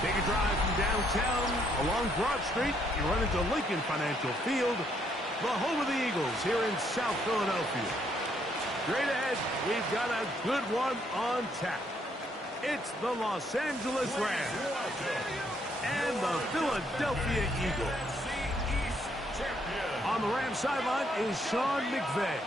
Take a drive from downtown along Broad Street. You run into Lincoln Financial Field, the home of the Eagles here in South Philadelphia. Straight ahead, we've got a good one on tap. It's the Los Angeles Rams and the Philadelphia Eagles. On the Rams sideline is Sean McVay.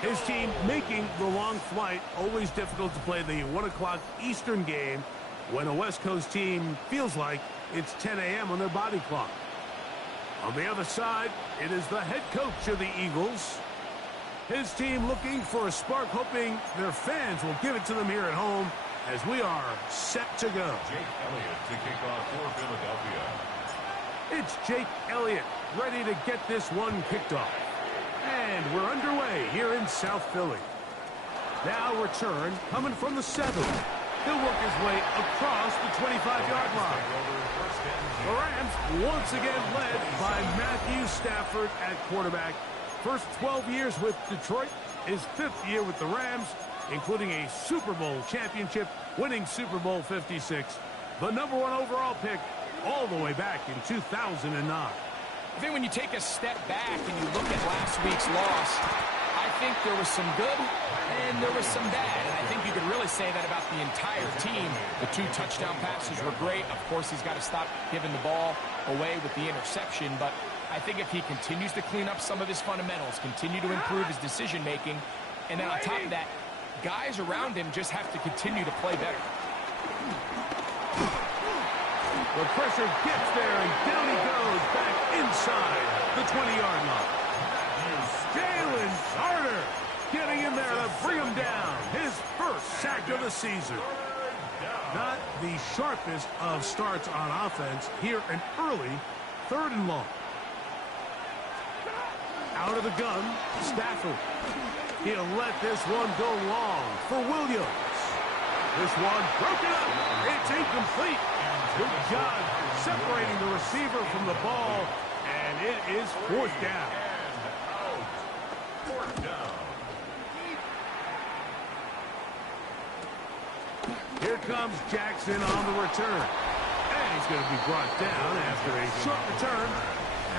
His team making the long flight. Always difficult to play the 1 o'clock Eastern game when a West Coast team feels like it's 10 a.m. on their body clock. On the other side, it is the head coach of the Eagles. His team looking for a spark, hoping their fans will give it to them here at home as we are set to go. Jake Elliott to kick off for Philadelphia. It's Jake Elliott ready to get this one kicked off. And we're underway here in South Philly. Now return coming from the 7. He'll work his way across the 25-yard line. The Rams once again led by Matthew Stafford at quarterback. First 12 years with Detroit, his 5th year with the Rams, including a Super Bowl championship, winning Super Bowl 56. The #1 overall pick all the way back in 2009. I think when you take a step back and you look at last week's loss, I think there was some good and there was some bad. And I think you could really say that about the entire team. The 2 touchdown passes were great. Of course, he's got to stop giving the ball away with the interception. But I think if he continues to clean up some of his fundamentals, continue to improve his decision-making, and then on top of that, guys around him just have to continue to play better. The pressure gets there, and down he goes back inside the 20-yard line. Jalen Carter getting in there to bring him down. His first sack of the season. Not the sharpest of starts on offense. Here an early 3rd and long. Out of the gun, Stafford. He'll let this one go long for Williams. This one broken up. It's incomplete. Good job separating the receiver from the ball, and it is 4th down. Here comes Jackson on the return. And he's going to be brought down after a short return.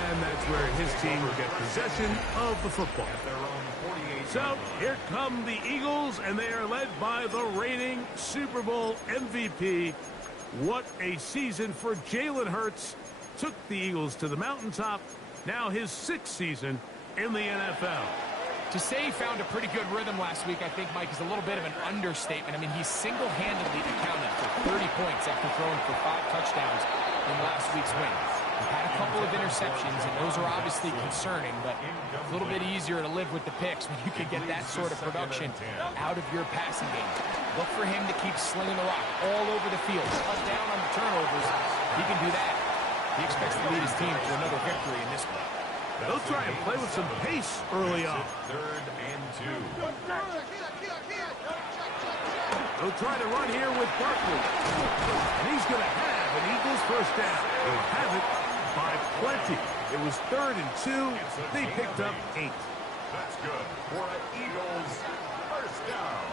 And that's where his team will get possession of the football. So here come the Eagles, and they are led by the reigning Super Bowl MVP. What a season for Jalen Hurts. Took the Eagles to the mountaintop. Now his 6th season in the NFL. To say he found a pretty good rhythm last week, I think, Mike, is a little bit of an understatement. I mean, he single-handedly accounted for 30 points after throwing for 5 touchdowns in last week's win. He had a couple of interceptions, and those are obviously concerning, but a little bit easier to live with the picks when you can get that sort of production out of your passing game. Look for him to keep slinging the rock all over the field. Cut down on the turnovers. He can do that. He expects to lead his team to another victory in this one. They'll try and play with some pace early on. 3rd and 2. They'll try to run here with Barkley. And he's going to have an Eagles first down. They'll have it by plenty. It was 3rd and 2. They picked up 8. That's good for an Eagles first down.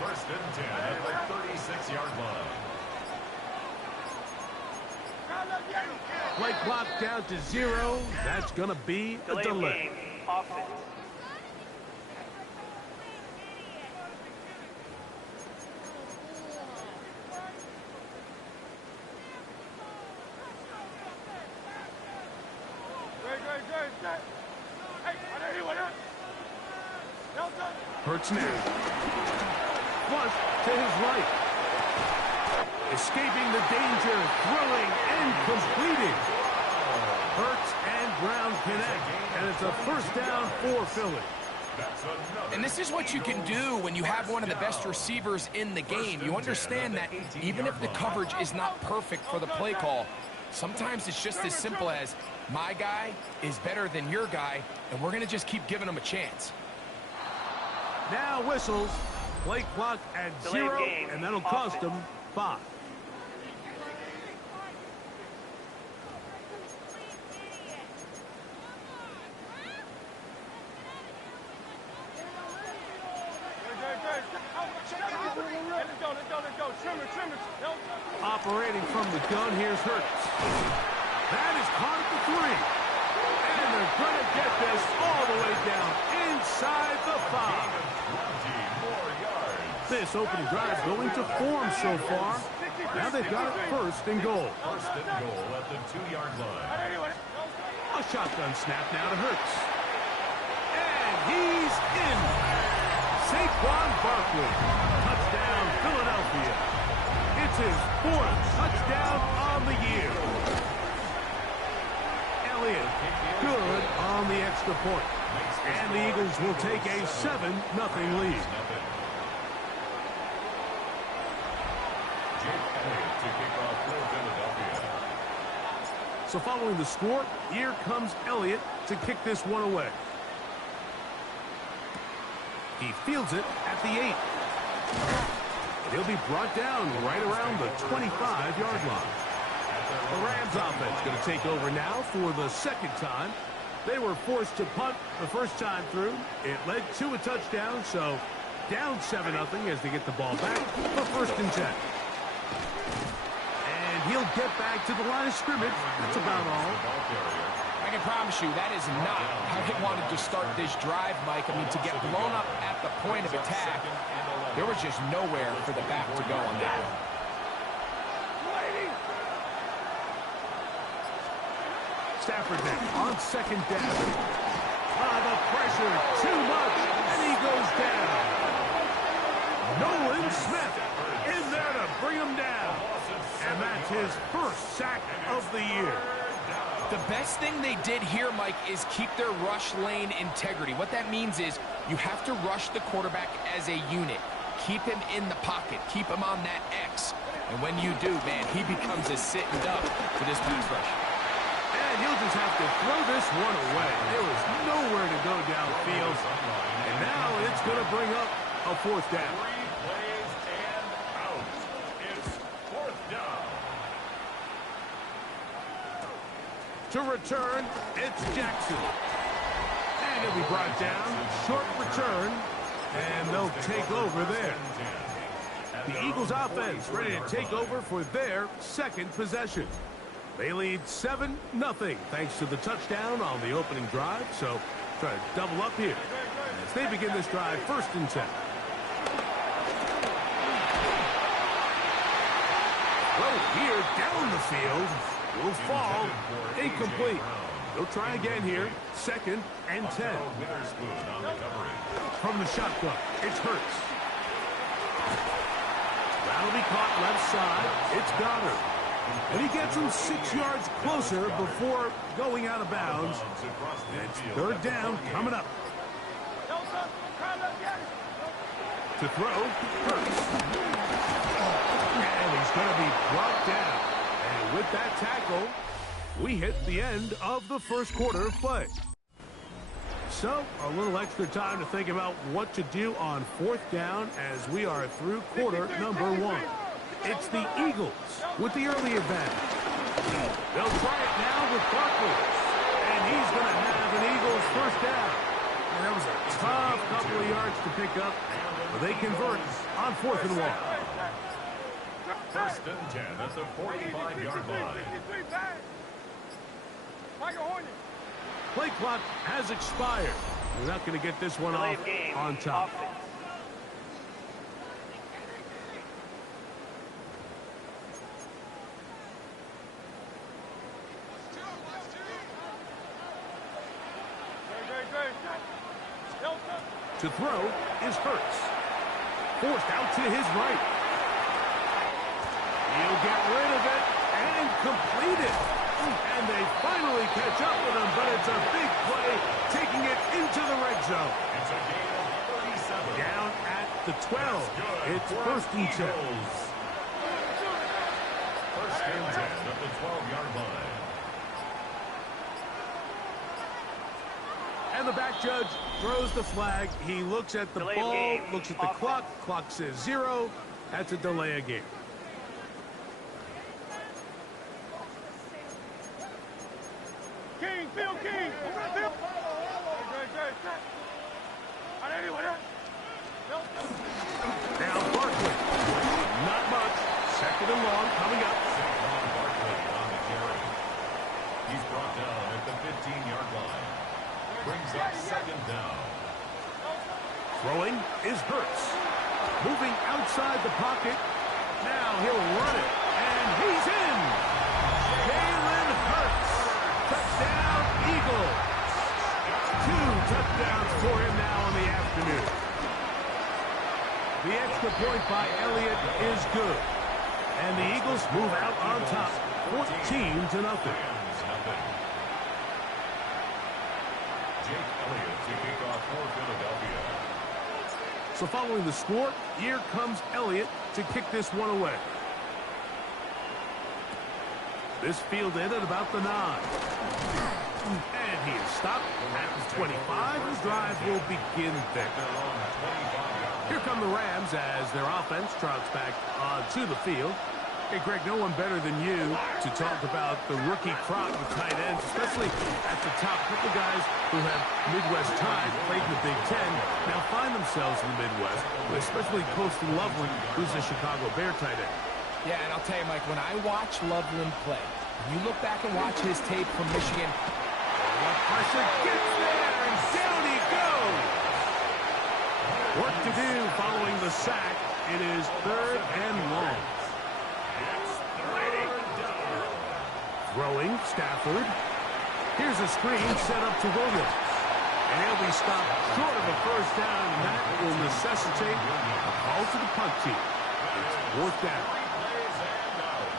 1st and 10 at the 36-yard line. Play clock down to 0. That's going to be a delay. Offense. Hurts now. Flush to his right. Escaping the danger, throwing and completing. Hurts and Brown connect, and it's a first down for Philly. And this is what you can do when you have one of the best receivers in the game. You understand that even if the coverage is not perfect for the play call, sometimes it's just as simple as my guy is better than your guy, and we're going to just keep giving him a chance. Now whistles. Play clock at 0, and that'll cost them 5. Operating from the gun, here's Hurts. That is caught at the 3. And they're going to get this all the way down inside the 5. This opening drive going to form so far. Now they've got it first and goal. First and goal at the 2-yard line. A shotgun snap now to Hurts. And he's in. Saquon Barkley. Touchdown, Philadelphia. It's his 4th touchdown on the year. Elliott, good on the extra point. And the Eagles will take a 7-0 lead. So following the score, here comes Elliott to kick this one away. He fields it at the 8. He'll be brought down right around the 25-yard line. The Rams offense going to take over now for the second time. They were forced to punt the first time through. It led to a touchdown, so down 7-0 as they get the ball back for first and 10. And he'll get back to the line of scrimmage. That's about all. I can promise you that is not how they wanted to start this drive, Mike. I mean, to get blown up at the point of attack, there was just nowhere for the back to go on that one. Stafford now on second down. The pressure, too much, and he goes down. Nolan Smith in there to bring him down. And that's his first sack of the year. The best thing they did here, Mike, is keep their rush lane integrity. What that means is you have to rush the quarterback as a unit. Keep him in the pocket. Keep him on that X. And when you do, man, he becomes a sitting duck for this pass rush. And he'll just have to throw this one away. There was nowhere to go downfield. And now it's going to bring up a 4th down. 3 plays and out. It's 4th down. To return, it's Jackson. And he'll be brought down. Short return. And they'll take over there. The Eagles offense ready to take over for their second possession. They lead 7-0 thanks to the touchdown on the opening drive. So try to double up here as they begin this drive first and 10. Throw here down the field. Will fall. Incomplete. They'll try again here. 2nd and 10. From the shotgun, it's Hurts. That'll be caught left side. It's Goddard. And he gets him 6 yards closer before going out of bounds. And it's 3rd down coming up. To throw, Hurts. And he's going to be brought down. And with that tackle, we hit the end of the first quarter of play. So, a little extra time to think about what to do on 4th down as we are through quarter number 1. It's the Eagles with the early advantage. They'll try it now with Barkley. And he's going to have an Eagles first down. And that was a tough couple of yards to pick up. But they convert on 4th and 1. First and 10 at the 45-yard line. Play clock has expired. We're not going to get this one off on top. To throw is Hurts. Forced out to his right. He'll get rid of it and complete it. And they finally catch up with him, but it's a big play, taking it into the red zone. It's a gain of 37. Down at the 12. It's first and 10. First and 10 at the 12-yard line. And the back judge throws the flag. He looks at the ball, looks at the clock. Clock says 0. That's a delay of game. King, Phil King. Now Barkley. Not much. Second and long coming up. Saquon Barkley on the carry. He's brought down at the 15-yard line. Brings up second down. Throwing is Hurts. Moving outside the pocket. Now he'll run it. And he's in. Jalen Hurts. Touchdown, Eagles. 2 touchdowns for him now in the afternoon. The extra point by Elliott is good. And the Eagles move out on top, 14-0. Jake Elliott to kick off for Philadelphia. So following the score, here comes Elliott to kick this one away. This fielded at about the 9. And he is stopped at the 25. The drive will begin there. Here come the Rams as their offense trots back onto the field. Hey, Greg, no one better than you to talk about the rookie crop of tight ends, especially at the top. A couple guys who have Midwest ties, played in the Big Ten, now find themselves in the Midwest, especially Colston Loveland, who's a Chicago Bear tight end. Yeah, and I'll tell you, Mike, when I watch Loveland play, you look back and watch his tape from Michigan. The pressure gets there, and down he goes. Work to do following the sack. It is 3rd and long. Throwing, Stafford. Here's a screen set up to Williams. And he'll be stopped short of a first down, and that will necessitate a call to the punt team. It's 4th down.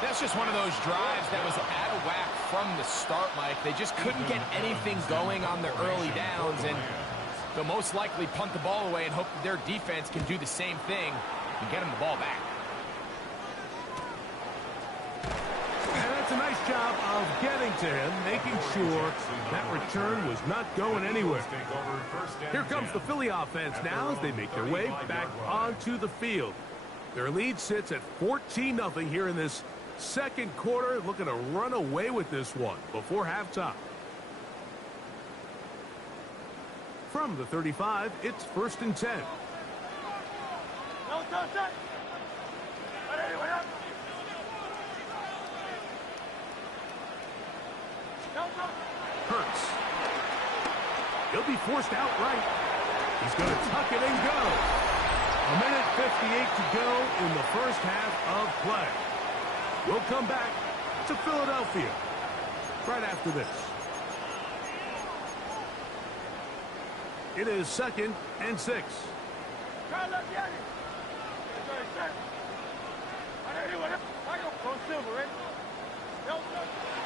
That's just one of those drives that was out of whack from the start, Mike. They just couldn't get anything going on their early downs, and they'll most likely punt the ball away and hope that their defense can do the same thing and get them the ball back. And that's a nice job of getting to him, making sure that return was not going anywhere. Here comes the Philly offense now as they make their way back onto the field. Their lead sits at 14-0 here in this second quarter, looking to run away with this one before halftime. From the 35, it's 1st and 10. Hurts. He'll be forced outright. He's going to tuck it and go. 1:58 to go in the first half of play. We'll come back to Philadelphia right after this. It is 2nd and 6.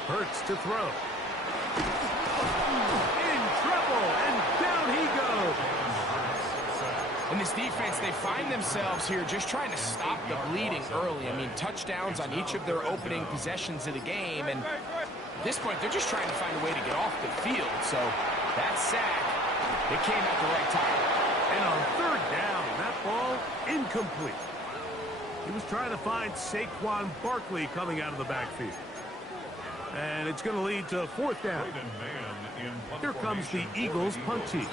Hurts to throw. In trouble, and down he goes. In this defense, they find themselves here just trying to stop the bleeding early. I mean, touchdowns on each of their opening possessions of the game, and at this point, they're just trying to find a way to get off the field. So that sack, it came at the right time. And on 3rd down, that ball incomplete. He was trying to find Saquon Barkley coming out of the backfield. And it's going to lead to 4th down. Here comes the Eagles punt team.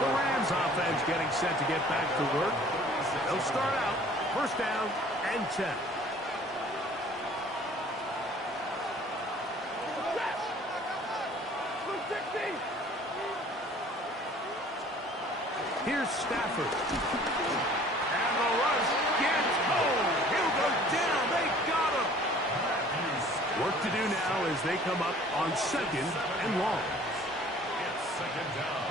The Rams offense getting set to get back to work. They'll start out first down and 10. Here's Stafford. And the rush gets home. He'll go down. They got him. Work to do now as they come up on second and long. It's second down.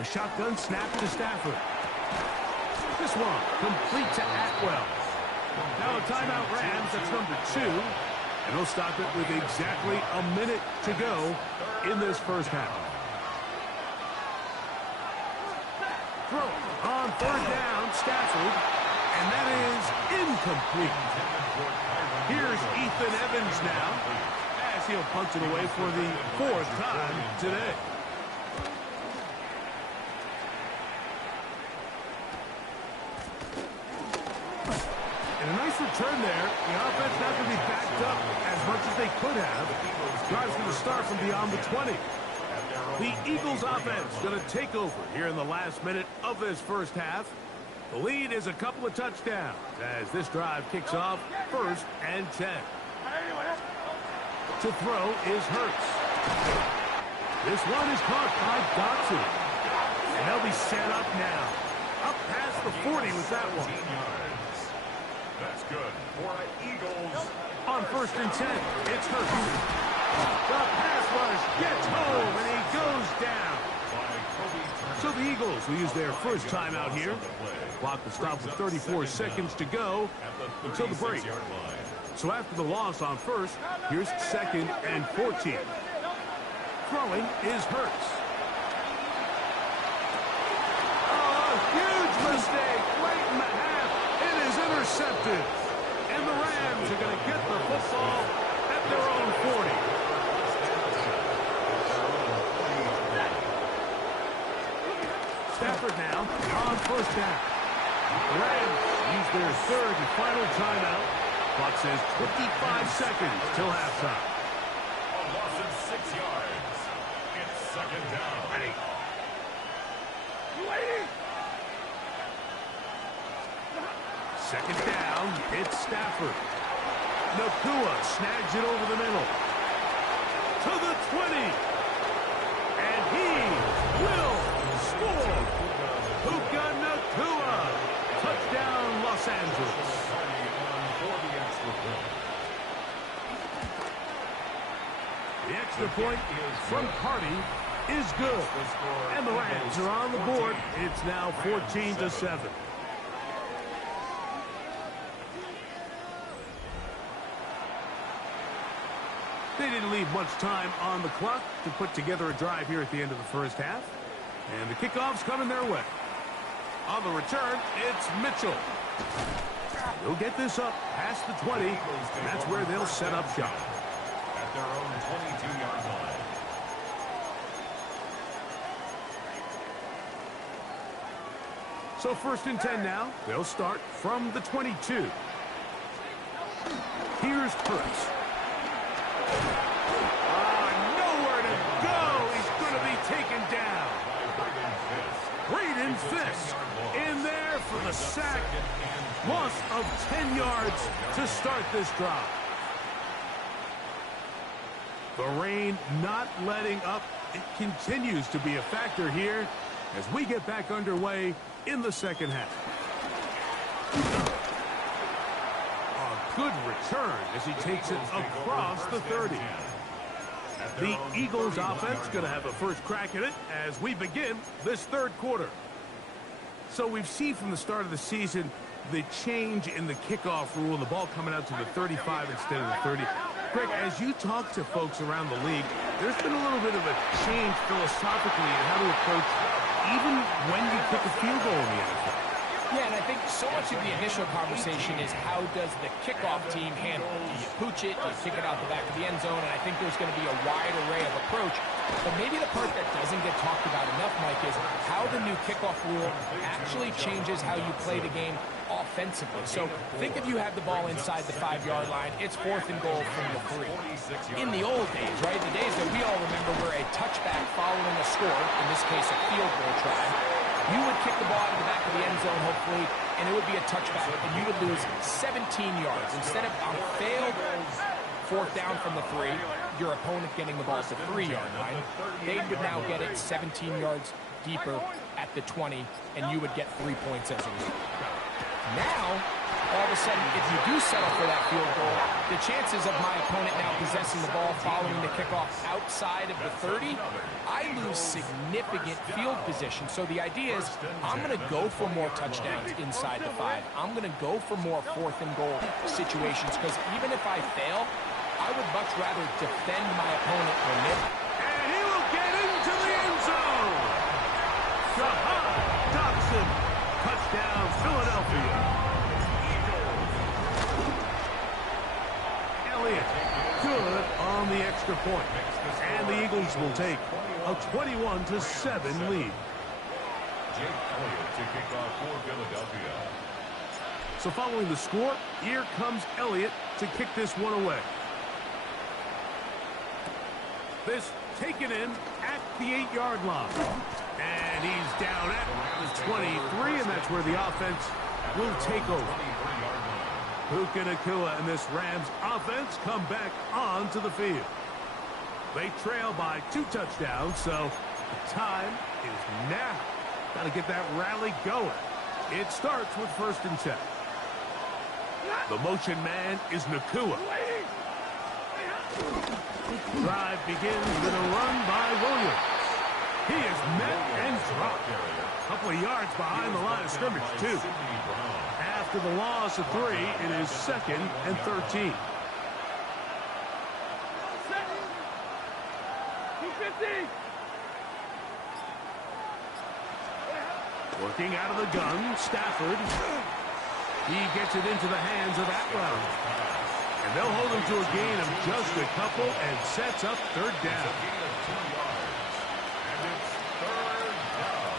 A shotgun snap to Stafford. This one complete to Atwell. Now a timeout Rams, that's number 2. And they'll stop it with exactly a minute to go in this first half. Throw on third down, Stafford. And that is incomplete. Here's Ethan Evans now, as he'll punch it away for the 4th time today. And a nice return there. The offense not going to be backed up as much as they could have. Drive's going to start from beyond the 20. The Eagles offense going to take over here in the last minute of this first half. The lead is a couple of touchdowns as this drive kicks off first and 10. To throw is Hurts. This one is caught by Dotson. And they'll be set up now. Up past the 40 with that one. That's good for Eagles. On first and 10, it's Hurts. The pass rush gets home, and he goes down. So the Eagles will use their first timeout here. Clock will stop with 34 seconds to go until the break. So after the loss on first, here's second and 14. Throwing is Hurts. Oh, a huge mistake late in the half. It is intercepted. And the Rams are going to get the football at their own 40. Stafford now on first down. The Rams use their third and final timeout. Clock says 25 seconds till halftime. A loss of 6 yards. It's second down. Second down, it's Stafford. Nakua snags it over the middle. To the 20. And he will score. Puka Nakua. Touchdown, Los Angeles. The extra point from Hardy is good. And the Rams are on the board. It's now 14-7. They didn't leave much time on the clock to put together a drive here at the end of the first half. And the kickoff's coming their way. On the return, it's Mitchell. They'll get this up past the 20, and that's where they'll set up shop. At their own 22-yard line. So first and 10 now. They'll start from the 22. Here's Hurts. Nowhere to go. He's going to be taken down. Braden Fisk in there for the sack. Loss of 10 yards to start this drive. The rain not letting up. It continues to be a factor here as we get back underway in the second half. A good return as he takes it across the 30. The Eagles offense going to have a first crack at it as we begin this third quarter. So we've seen from the start of the season the change in the kickoff rule, the ball coming out to the 35 instead of the 30. Greg, as you talk to folks around the league, there's been a little bit of a change philosophically in how to approach even when you kick a field goal in the NFL. Yeah, and I think so much of the initial conversation is how does the kickoff team handle it? Do you pooch it? Do you kick it out the back of the end zone? And I think there's going to be a wide array of approach. But maybe the part that doesn't get talked about enough, Mike, is how the new kickoff rule actually changes how you play the game offensively. So think if you have the ball inside the 5-yard line, it's 4th and goal from the 3. In the old days, right, the days that we all remember where a touchback following a score, in this case a field goal try, you would kick the ball out of the back of the end zone, hopefully, and it would be a touchback, and you would lose 17 yards. Instead of on a failed 4th down from the 3, your opponent getting the ball at the 3-yard line, they would now get it 17 yards deeper at the 20, and you would get 3 points as a result. Now, all of a sudden, if you do settle for that field goal, the chances of my opponent now possessing the ball following the kickoff outside of the 30, I lose significant field position. So the idea is I'm going to go for more touchdowns inside the 5. I'm going to go for more 4th and goal situations, because even if I fail, I would much rather defend my opponent when they... And he will get into the end zone! Dobson, touchdown, Philadelphia. Elliott, good on the extra point. And the Eagles will take a 21-7 lead. Jake Elliott to kick off for Philadelphia. So following the score, here comes Elliott to kick this one away. This taken in at the 8-yard line. And he's down at the 23, and that's where the offense will take over. Puka Nacua and this Rams offense come back onto the field. They trail by 2 touchdowns, so the time is now. Got to get that rally going. It starts with 1st and 10. The motion man is Nacua. Drive begins with a run by Williams. He is met and dropped. A couple of yards behind the line of scrimmage, too. After the loss of 3, it is 2nd and 13. Working out of the gun, Stafford. He gets it into the hands of Atwell. And they'll hold him to a gain of just a couple and sets up 3rd down. And it's 3rd down.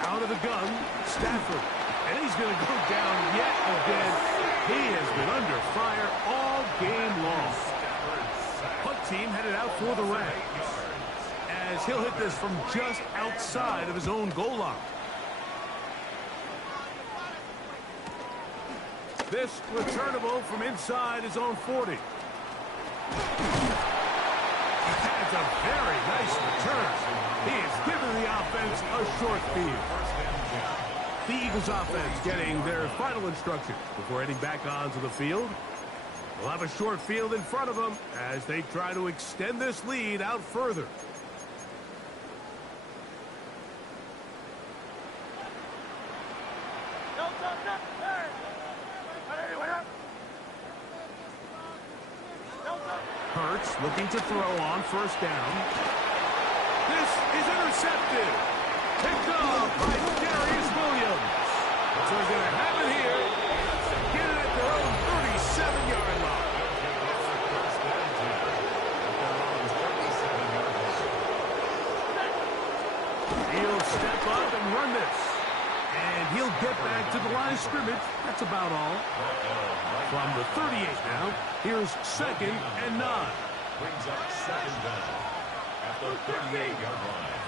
Out of the gun, Stafford. And he's going to go down yet again. He has been under fire all game long. Punt team headed out for the Rams, as he'll hit this from just outside of his own goal line. This returnable from inside his own 40. That's a very nice return. He has given the offense a short field. The Eagles offense getting their final instruction before heading back onto the field. They'll have a short field in front of them as they try to extend this lead out further. Hurts looking to throw on 1st down. This is intercepted. Picked off by Darius Williams. So they're going to have it here. Get it at their own 37-yard line. He'll step up and run this. And he'll get back to the line of scrimmage. That's about all. From the 38 now, here's 2nd and 9. Brings up 2nd down at the 38-yard line.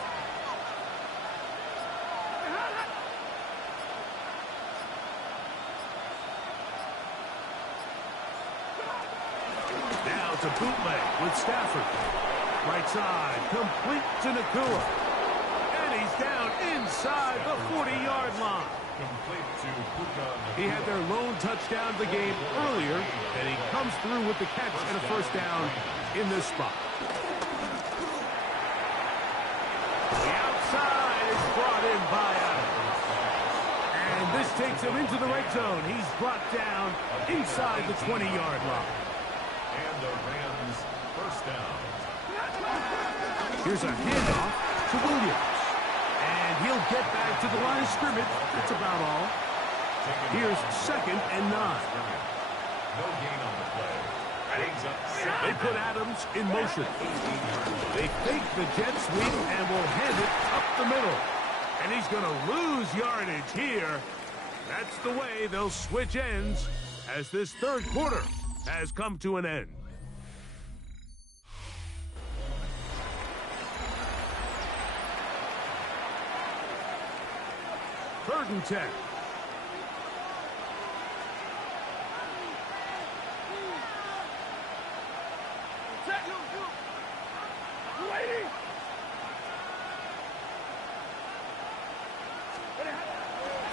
Now to bootleg with Stafford. Right side, complete to Nacua. And he's down inside the 40-yard line. Complete to Puka Nacua. He had their lone touchdown of the game earlier, and he comes through with the catch and a 1st down in this spot. The outside is brought in by Adams. And this takes him into the red zone. He's brought down inside the 20-yard line. And the Rams 1st down. Here's a handoff to Williams. And he'll get back to the line of scrimmage. That's about all. Here's 2nd and 9. No gain on the play. They put Adams in motion. They fake the jet sweep and will hand it up the middle. And he's going to lose yardage here. That's the way they'll switch ends as this third quarter has come to an end. Third and 10.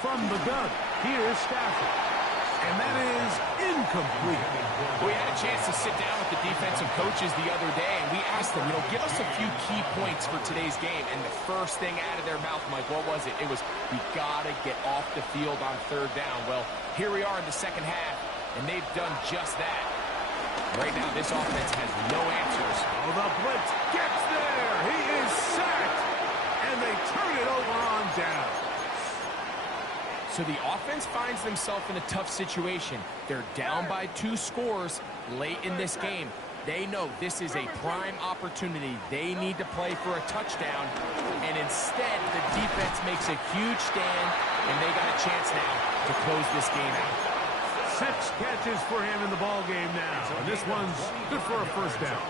From the gun, here's Stafford. And that is incomplete. We had a chance to sit down with the defensive coaches the other day, and we asked them, give us a few key points for today's game. And the first thing out of their mouth, Mike, what was it? It was, we got to get off the field on third down. Well, here we are in the second half, and they've done just that. Right now, this offense has no answers. Oh, the blitz gets there. He is sacked, and they turn it over on down. So the offense finds themselves in a tough situation. They're down by 2 scores late in this game. They know this is a prime opportunity. They need to play for a touchdown. And instead, the defense makes a huge stand, and they got a chance now to close this game out. 6 catches for him in the ball game now. And this one's good for a first down.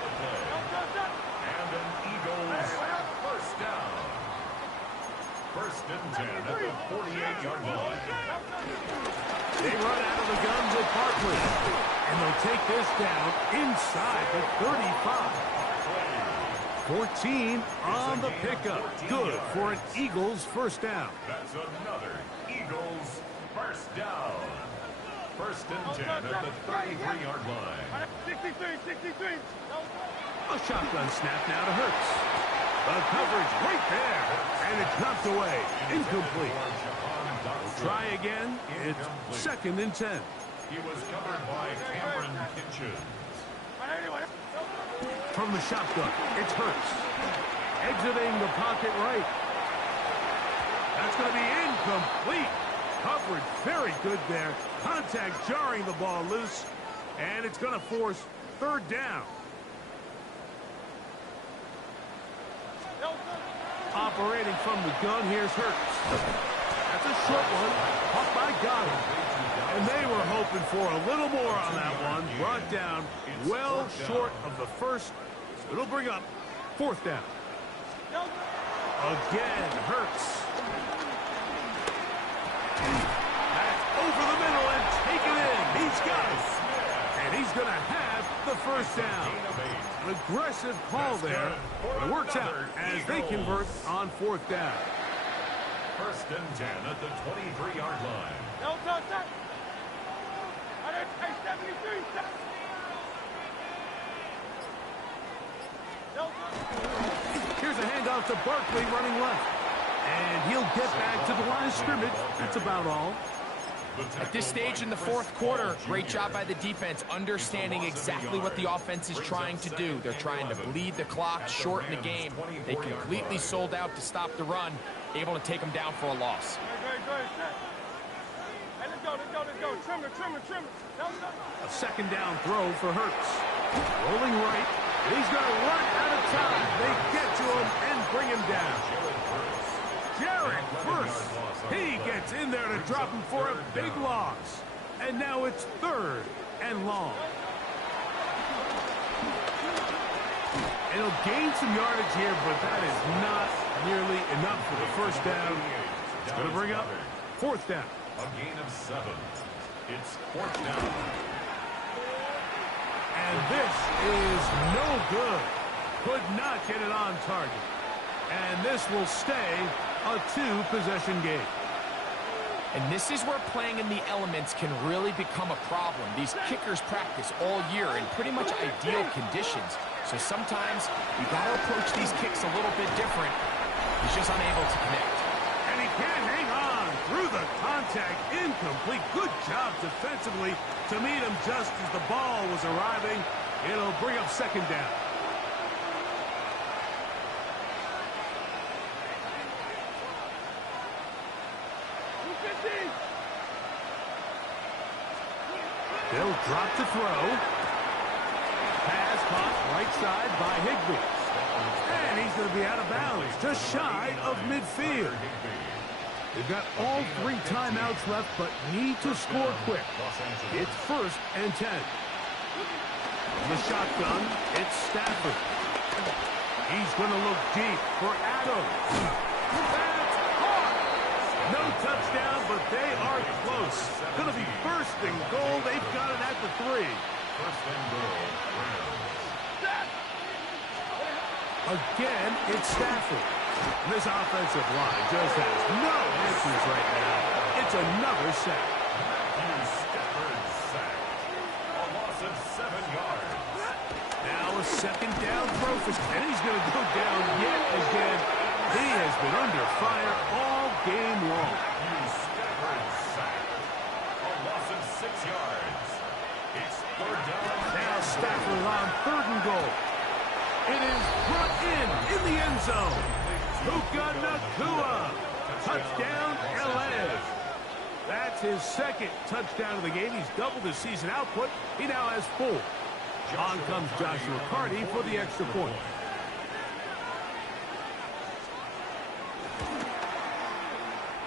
And an Eagles first down. First and 10 at the 48-yard line. They run out of the gun with Barkley. And they'll take this down inside the 35. 14 on the pickup. Good for an Eagles first down. That's another Eagles first down. First and 10 at the 33-yard line. 63. A shotgun snap now to Hurts. The coverage right there. And it's knocked away. Incomplete. We'll try again. It's second and 10. He was covered by Cameron Kitchens. From the shotgun, it's Hurts. Exiting the pocket right. That's going to be incomplete. Coverage very good there. Contact jarring the ball loose. And it's going to force third down. Operating from the gun, here's Hurts. That's a short one. Caught by Goddard. And they were hoping for a little more on that one. Brought down well short of the first. So it'll bring up fourth down. Again, Hurts. That's over the middle and taken in. He's got it. And he's going to have the first down. An aggressive call there. It works out as they convert on fourth down. First and 10 at the 23-yard line. Here's a handoff to Barkley running left. And he'll get back to the line of scrimmage. That's about all. At this stage in the fourth quarter, great job by the defense, understanding exactly what the offense is trying to do. They're trying to bleed the clock, shorten the game. They completely sold out to stop the run, able to take them down for a loss. A second down throw for Hurts. Rolling right. He's going to run out of time. They get to him and bring him down. Jared first. He gets in there to drop him for a big loss. And now it's third and long. And he'll gain some yardage here, but that is not nearly enough for the first down. It's going to bring up fourth down. A gain of 7. It's fourth down. And this is no good. Could not get it on target. And this will stay a 2-possession game. And this is where playing in the elements can really become a problem. These kickers practice all year in pretty much ideal conditions. So sometimes you got to approach these kicks a little bit different. He's just unable to connect. And he can't hang on through the contact. Incomplete. Good job defensively to meet him just as the ball was arriving. It'll bring up second down. They'll drop to throw. caught right side by Higbee. And he's going to be out of bounds, just shy of midfield. They've got all 3 timeouts left, but need to score quick. It's 1st and 10. From the shotgun, it's Stafford. He's going to look deep for Adams. That's hard. No touchdown, but they are close. Going to be 1st and goal. They've got it at the 3. 1st and goal. Again, it's Stafford. This offensive line just has no answers right now. It's another sack. Stafford sacked. A loss of 7 yards. Now a 2nd down throw for, and he's going to go down yet again. He has been under fire all game long. Stafford sacked. A loss of 6 yards. It's 3rd down. Now Stafford on 3rd and goal. It is brought in the end zone. Puka Nacua. Touchdown, LA. That's his 2nd touchdown of the game. He's doubled his season output. He now has 4. On comes Joshua Carty for the extra point.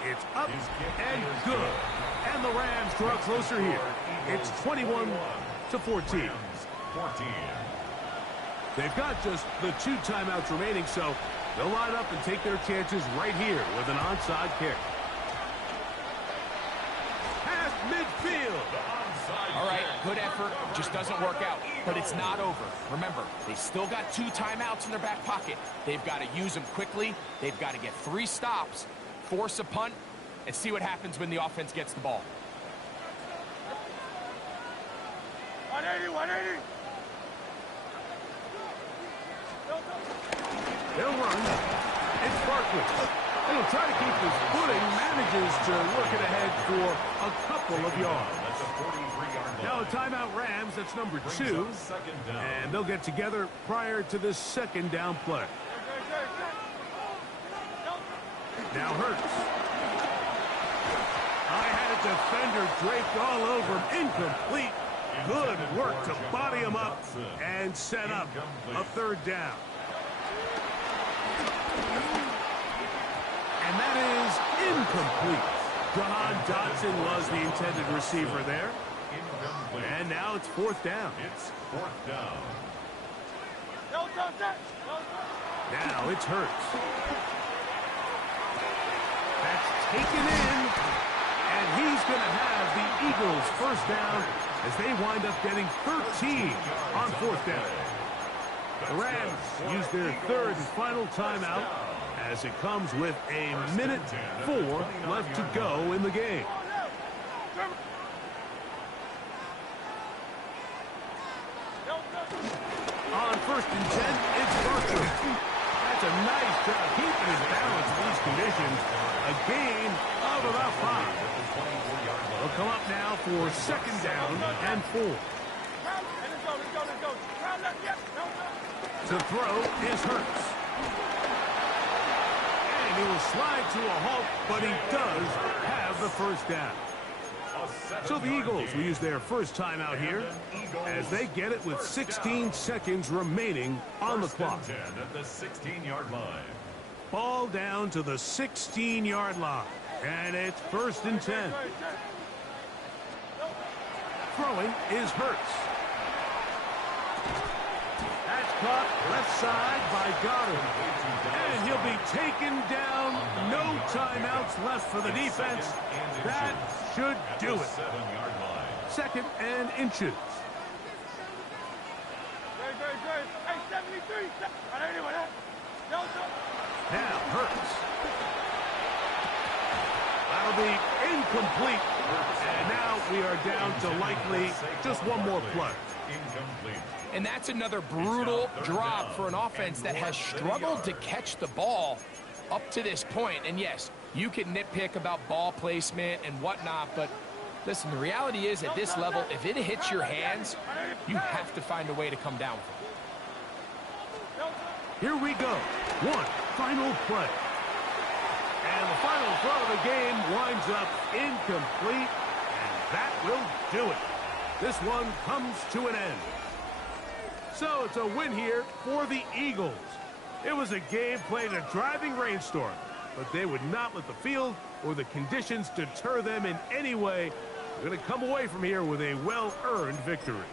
It's up and good. And the Rams draw closer here. It's 21-14. They've got just the 2 timeouts remaining, so they'll line up and take their chances right here with an onside kick. Past midfield. All right, good effort. Just doesn't work out. But it's not over. Remember, they still got 2 timeouts in their back pocket. They've got to use them quickly. They've got to get 3 stops, force a punt, and see what happens when the offense gets the ball. 180, 180. They'll run. It's Barkley. And he'll try to keep his footing. Manages to work it ahead for a couple of yards. That's a 43-yard line. Now a timeout Rams. That's number 2. And they'll get together prior to this 2nd down play. Now Hurts. I had a defender draped all over him. Incomplete. Good work to body him up and set up a 3rd down. And that is incomplete. Jahan Dotson was the intended receiver there. And now it's 4th down. It's 4th down. Now it's Hurts. That's taken in. And he's going to have the Eagles 1st down as they wind up getting 13 on 4th down. The Rams use their 3rd and final timeout as it comes with a minute 4 left to go in the game. On 1st and 10, it's Barkley. That's a nice job keeping his balance in these conditions. A gain of about 5. They'll come up now for 2nd down and 4. To throw is Hurts. And he will slide to a halt, but he does have the 1st down. So the Eagles will use their 1st timeout here as they get it with 16 seconds remaining on the clock. At the 16-yard line. Ball down to the 16-yard line. And it's 1st and 10. Throwing is Hurts. That's caught left side by Goddard. And he'll be taken down. No timeouts left for the defense. That should do it. 7-yard line. 2nd and inches. Now Hurts. That'll be incomplete. And now we are down to likely just one more play. Incomplete. And that's another brutal drop for an offense that has struggled to catch the ball up to this point. And yes, you can nitpick about ball placement and whatnot, but listen, the reality is at this level, if it hits your hands, you have to find a way to come down with it. Here we go. One final play. And the final throw of the game winds up incomplete, and that will do it. This one comes to an end. So it's a win here for the Eagles. It was a game played in a driving rainstorm, but they would not let the field or the conditions deter them in any way. They're going to come away from here with a well-earned victory.